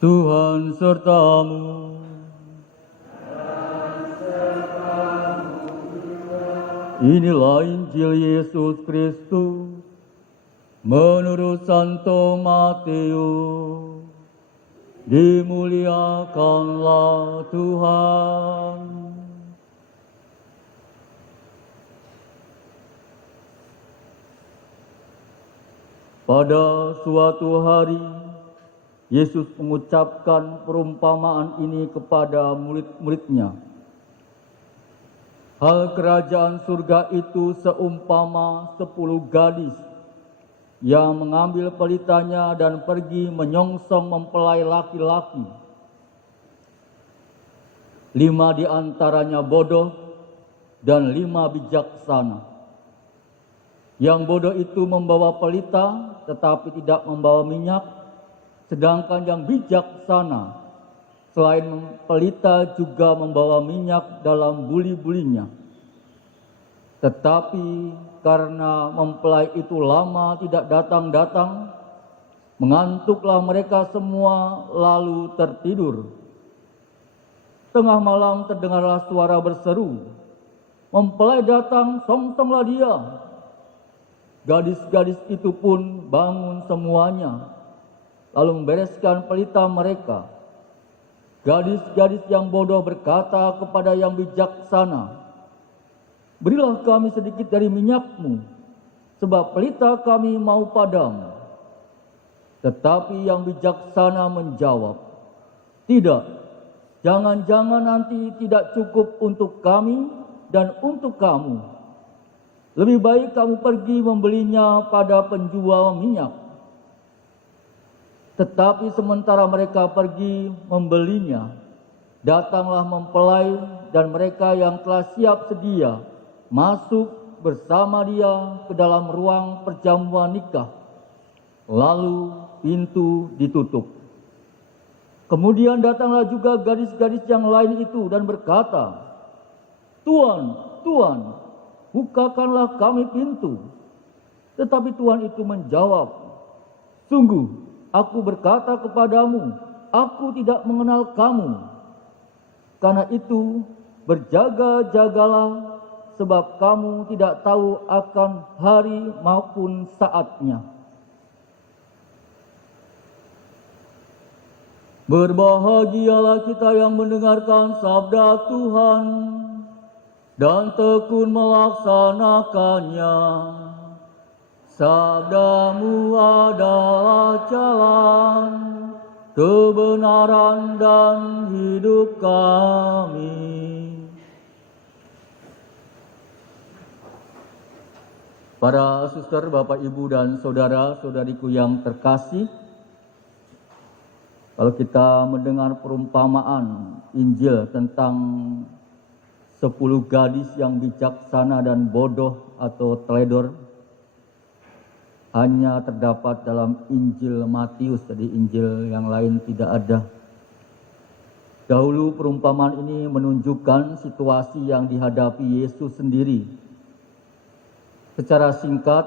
Tuhan sertamu. Inilah Injil Yesus Kristus menurut Santo Matius. Dimuliakanlah Tuhan. Pada suatu hari, Yesus mengucapkan perumpamaan ini kepada murid-muridnya. Hal kerajaan surga itu seumpama 10 gadis yang mengambil pelitanya dan pergi menyongsong mempelai laki-laki. 5 di antaranya bodoh dan 5 bijaksana. Yang bodoh itu membawa pelita tetapi tidak membawa minyak, sedangkan yang bijaksana selain pelita juga membawa minyak dalam buli-bulinya. Tetapi karena mempelai itu lama tidak datang-datang, mengantuklah mereka semua lalu tertidur. Tengah malam terdengarlah suara berseru, "Mempelai datang, songsonglah dia." Gadis-gadis itu pun bangun semuanya, lalu membereskan pelita mereka. Gadis-gadis yang bodoh berkata kepada yang bijaksana, "Berilah kami sedikit dari minyakmu, sebab pelita kami mau padam." Tetapi yang bijaksana menjawab, "Tidak, jangan-jangan nanti tidak cukup untuk kami dan untuk kamu. Lebih baik kamu pergi membelinya pada penjual minyak." Tetapi sementara mereka pergi membelinya, datanglah mempelai dan mereka yang telah siap sedia masuk bersama dia ke dalam ruang perjamuan nikah. Lalu pintu ditutup. Kemudian datanglah juga gadis-gadis yang lain itu dan berkata, "Tuan, Tuan, bukakanlah kami pintu." Tetapi Tuhan itu menjawab, "Sungguh, Aku berkata kepadamu, aku tidak mengenal kamu. Karena itu, berjaga-jagalah, sebab kamu tidak tahu akan hari maupun saatnya." Berbahagialah kita yang mendengarkan sabda Tuhan dan tekun melaksanakannya. Sabdamu adalah jalan, kebenaran dan hidup kami. Para suster, Bapak, Ibu, dan saudara-saudariku yang terkasih, kalau kita mendengar perumpamaan Injil tentang 10 gadis yang bijaksana dan bodoh atau teledor, hanya terdapat dalam Injil Matius, jadi Injil yang lain tidak ada. Dahulu perumpamaan ini menunjukkan situasi yang dihadapi Yesus sendiri. Secara singkat,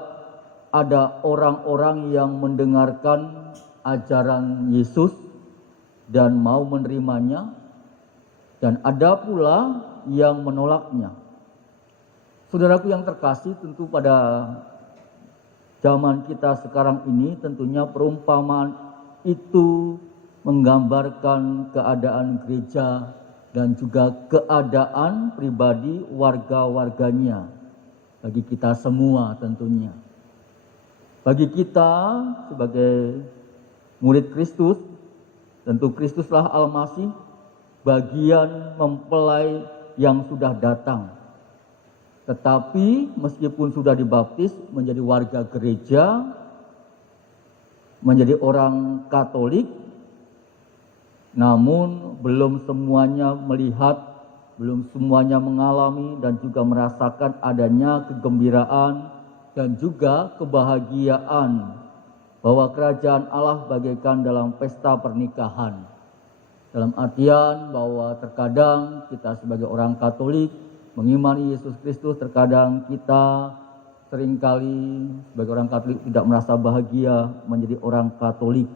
ada orang-orang yang mendengarkan ajaran Yesus dan mau menerimanya, dan ada pula yang menolaknya. Saudaraku yang terkasih, tentu pada zaman kita sekarang ini tentunya perumpamaan itu menggambarkan keadaan gereja dan juga keadaan pribadi warga-warganya. Bagi kita semua tentunya. Bagi kita sebagai murid Kristus, tentu Kristuslah Al-Masih, bagian mempelai yang sudah datang. Tetapi meskipun sudah dibaptis menjadi warga gereja, menjadi orang Katolik, namun belum semuanya melihat, belum semuanya mengalami dan juga merasakan adanya kegembiraan dan juga kebahagiaan bahwa kerajaan Allah bagaikan dalam pesta pernikahan. Dalam artian bahwa terkadang kita sebagai orang Katolik mengimani Yesus Kristus, terkadang kita seringkali sebagai orang Katolik tidak merasa bahagia menjadi orang Katolik.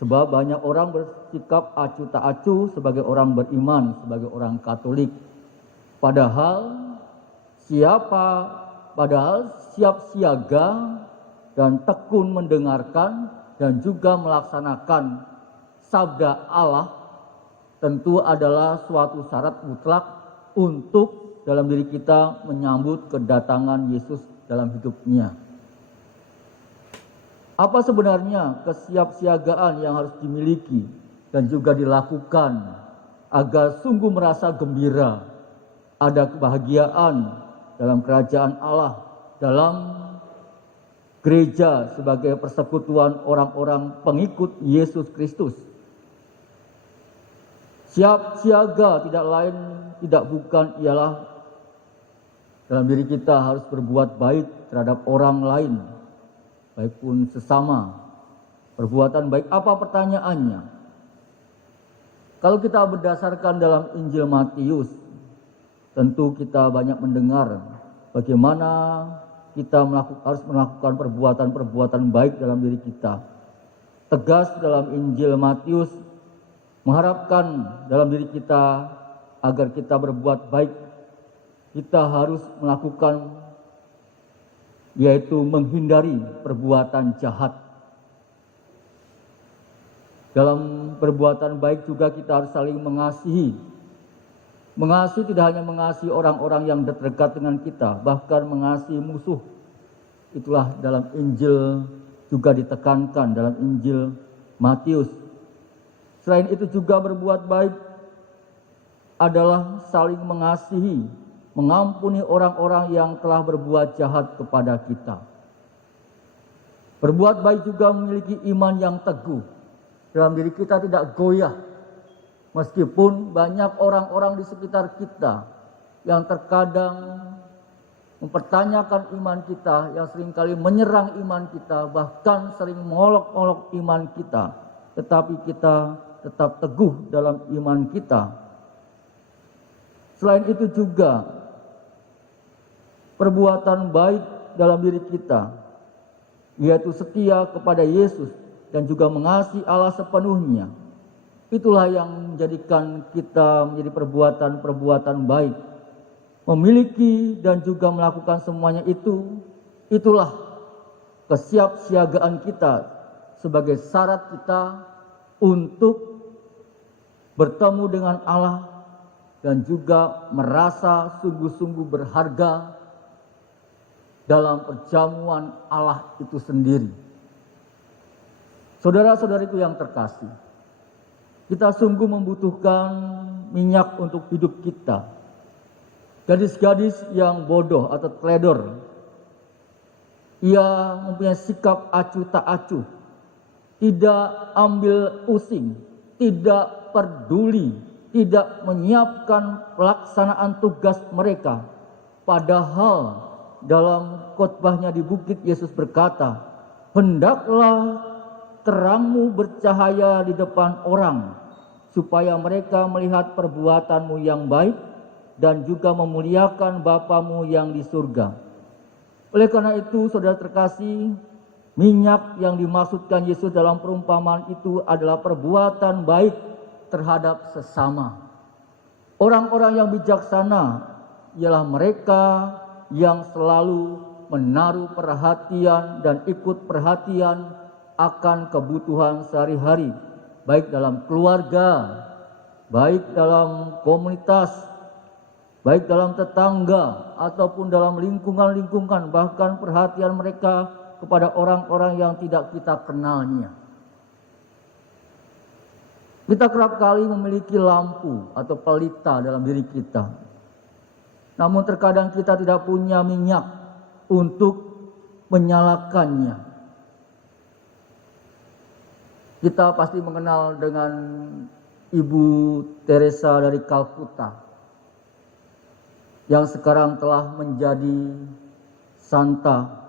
Sebab banyak orang bersikap acuh tak acuh sebagai orang beriman, sebagai orang Katolik. Padahal siap siaga dan tekun mendengarkan dan juga melaksanakan sabda Allah tentu adalah suatu syarat mutlak untuk dalam diri kita menyambut kedatangan Yesus dalam hidupnya. Apa sebenarnya kesiapsiagaan yang harus dimiliki dan juga dilakukan agar sungguh merasa gembira, ada kebahagiaan dalam kerajaan Allah, dalam gereja sebagai persekutuan orang-orang pengikut Yesus Kristus? Siap siaga tidak lain tidak bukan ialah dalam diri kita harus berbuat baik terhadap orang lain, baik pun sesama. Perbuatan baik apa pertanyaannya? Kalau kita berdasarkan dalam Injil Matius, tentu kita banyak mendengar bagaimana kita harus melakukan perbuatan-perbuatan baik dalam diri kita. Tegas dalam Injil Matius mengharapkan dalam diri kita agar kita berbuat baik, kita harus melakukan yaitu menghindari perbuatan jahat. Dalam perbuatan baik juga kita harus saling mengasihi. Mengasihi tidak hanya mengasihi orang-orang yang dekat dengan kita, bahkan mengasihi musuh. Itulah dalam Injil juga ditekankan dalam Injil Matius. Selain itu juga berbuat baik adalah saling mengasihi, mengampuni orang-orang yang telah berbuat jahat kepada kita. Berbuat baik juga memiliki iman yang teguh. Dalam diri kita tidak goyah. Meskipun banyak orang-orang di sekitar kita yang terkadang mempertanyakan iman kita, yang seringkali menyerang iman kita, bahkan sering mengolok-olok iman kita. Tetapi kita tetap teguh dalam iman kita. Selain itu juga perbuatan baik dalam diri kita, yaitu setia kepada Yesus dan juga mengasihi Allah sepenuhnya. Itulah yang menjadikan kita menjadi perbuatan-perbuatan baik. Memiliki dan juga melakukan semuanya itulah kesiapsiagaan kita sebagai syarat kita untuk bertemu dengan Allah dan juga merasa sungguh-sungguh berharga dalam perjamuan Allah itu sendiri. Saudara-saudariku yang terkasih, kita sungguh membutuhkan minyak untuk hidup kita. Gadis-gadis yang bodoh atau teledor, ia mempunyai sikap acuh tak acuh, tidak ambil pusing, tidak peduli, tidak menyiapkan pelaksanaan tugas mereka. Padahal dalam khotbahnya di bukit Yesus berkata, "Hendaklah terangmu bercahaya di depan orang, supaya mereka melihat perbuatanmu yang baik dan juga memuliakan Bapamu yang di surga." Oleh karena itu, saudara terkasih, minyak yang dimaksudkan Yesus dalam perumpamaan itu adalah perbuatan baik terhadap sesama. Orang-orang yang bijaksana ialah mereka yang selalu menaruh perhatian dan ikut perhatian akan kebutuhan sehari-hari, baik dalam keluarga, baik dalam komunitas, baik dalam tetangga, ataupun dalam lingkungan-lingkungan, bahkan perhatian mereka kepada orang-orang yang tidak kita kenalnya. Kita kerap kali memiliki lampu atau pelita dalam diri kita. Namun terkadang kita tidak punya minyak untuk menyalakannya. Kita pasti mengenal dengan Ibu Teresa dari Kalkuta yang sekarang telah menjadi santa.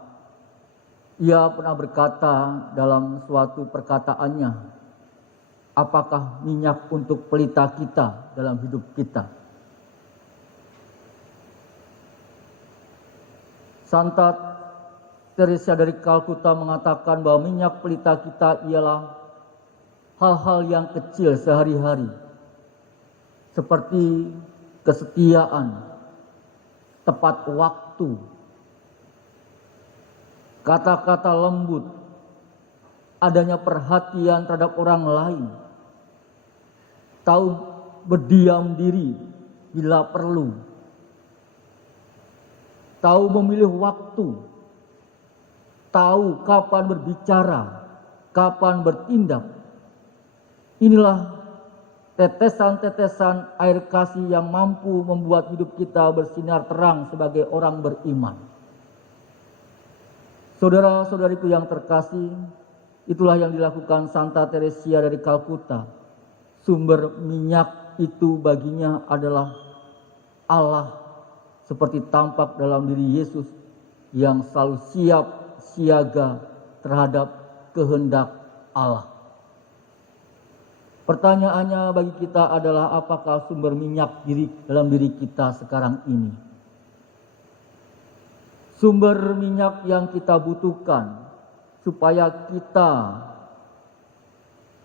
Ia pernah berkata dalam suatu perkataannya, apakah minyak untuk pelita kita dalam hidup kita? Santa Teresa dari Kalkuta mengatakan bahwa minyak pelita kita ialah hal-hal yang kecil sehari-hari, seperti kesetiaan, tepat waktu, kata-kata lembut, adanya perhatian terhadap orang lain, tahu berdiam diri bila perlu, tahu memilih waktu, tahu kapan berbicara, kapan bertindak. Inilah tetesan-tetesan air kasih yang mampu membuat hidup kita bersinar terang sebagai orang beriman. Saudara-saudariku yang terkasih, itulah yang dilakukan Santa Teresia dari Kalkuta. Sumber minyak itu baginya adalah Allah, seperti tampak dalam diri Yesus yang selalu siap siaga terhadap kehendak Allah. Pertanyaannya bagi kita adalah, apakah sumber minyak dalam diri kita sekarang ini? Sumber minyak yang kita butuhkan supaya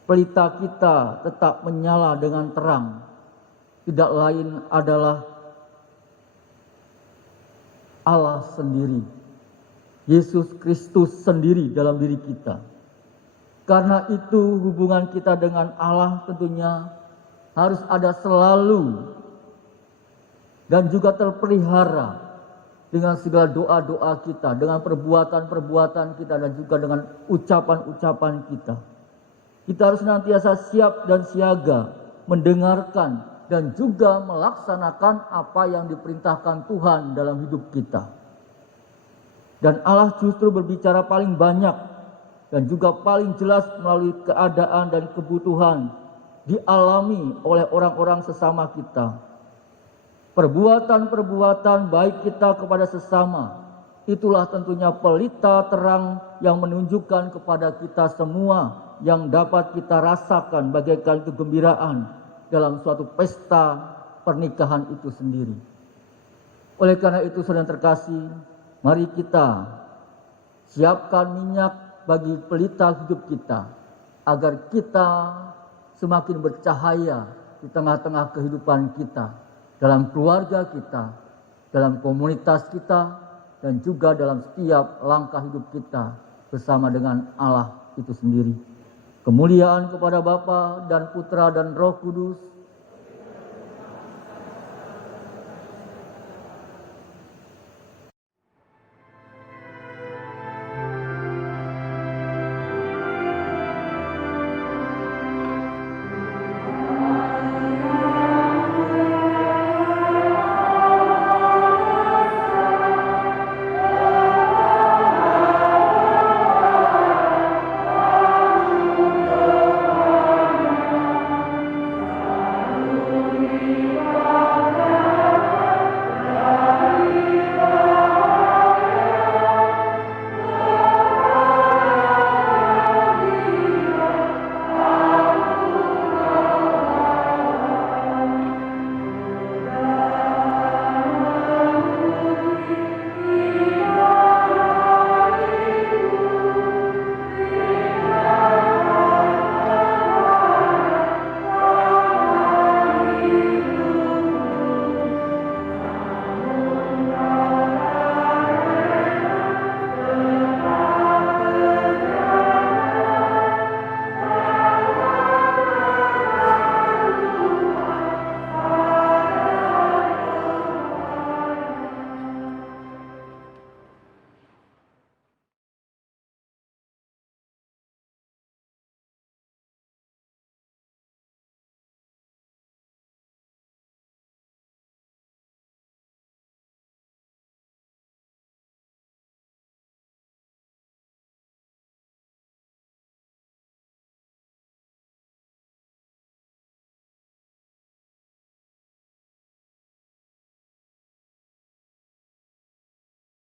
pelita kita tetap menyala dengan terang, tidak lain adalah Allah sendiri, Yesus Kristus sendiri dalam diri kita. Karena itu hubungan kita dengan Allah tentunya harus ada selalu dan juga terpelihara dengan segala doa-doa kita, dengan perbuatan-perbuatan kita, dan juga dengan ucapan-ucapan kita. Kita harus senantiasa siap dan siaga mendengarkan dan juga melaksanakan apa yang diperintahkan Tuhan dalam hidup kita. Dan Allah justru berbicara paling banyak dan juga paling jelas melalui keadaan dan kebutuhan dialami oleh orang-orang sesama kita. Perbuatan-perbuatan baik kita kepada sesama, itulah tentunya pelita terang yang menunjukkan kepada kita semua yang dapat kita rasakan bagaikan kegembiraan dalam suatu pesta pernikahan itu sendiri. Oleh karena itu, saudara terkasih, mari kita siapkan minyak bagi pelita hidup kita, agar kita semakin bercahaya di tengah-tengah kehidupan kita, dalam keluarga kita, dalam komunitas kita, dan juga dalam setiap langkah hidup kita bersama dengan Allah itu sendiri. Kemuliaan kepada Bapa dan Putra dan Roh Kudus,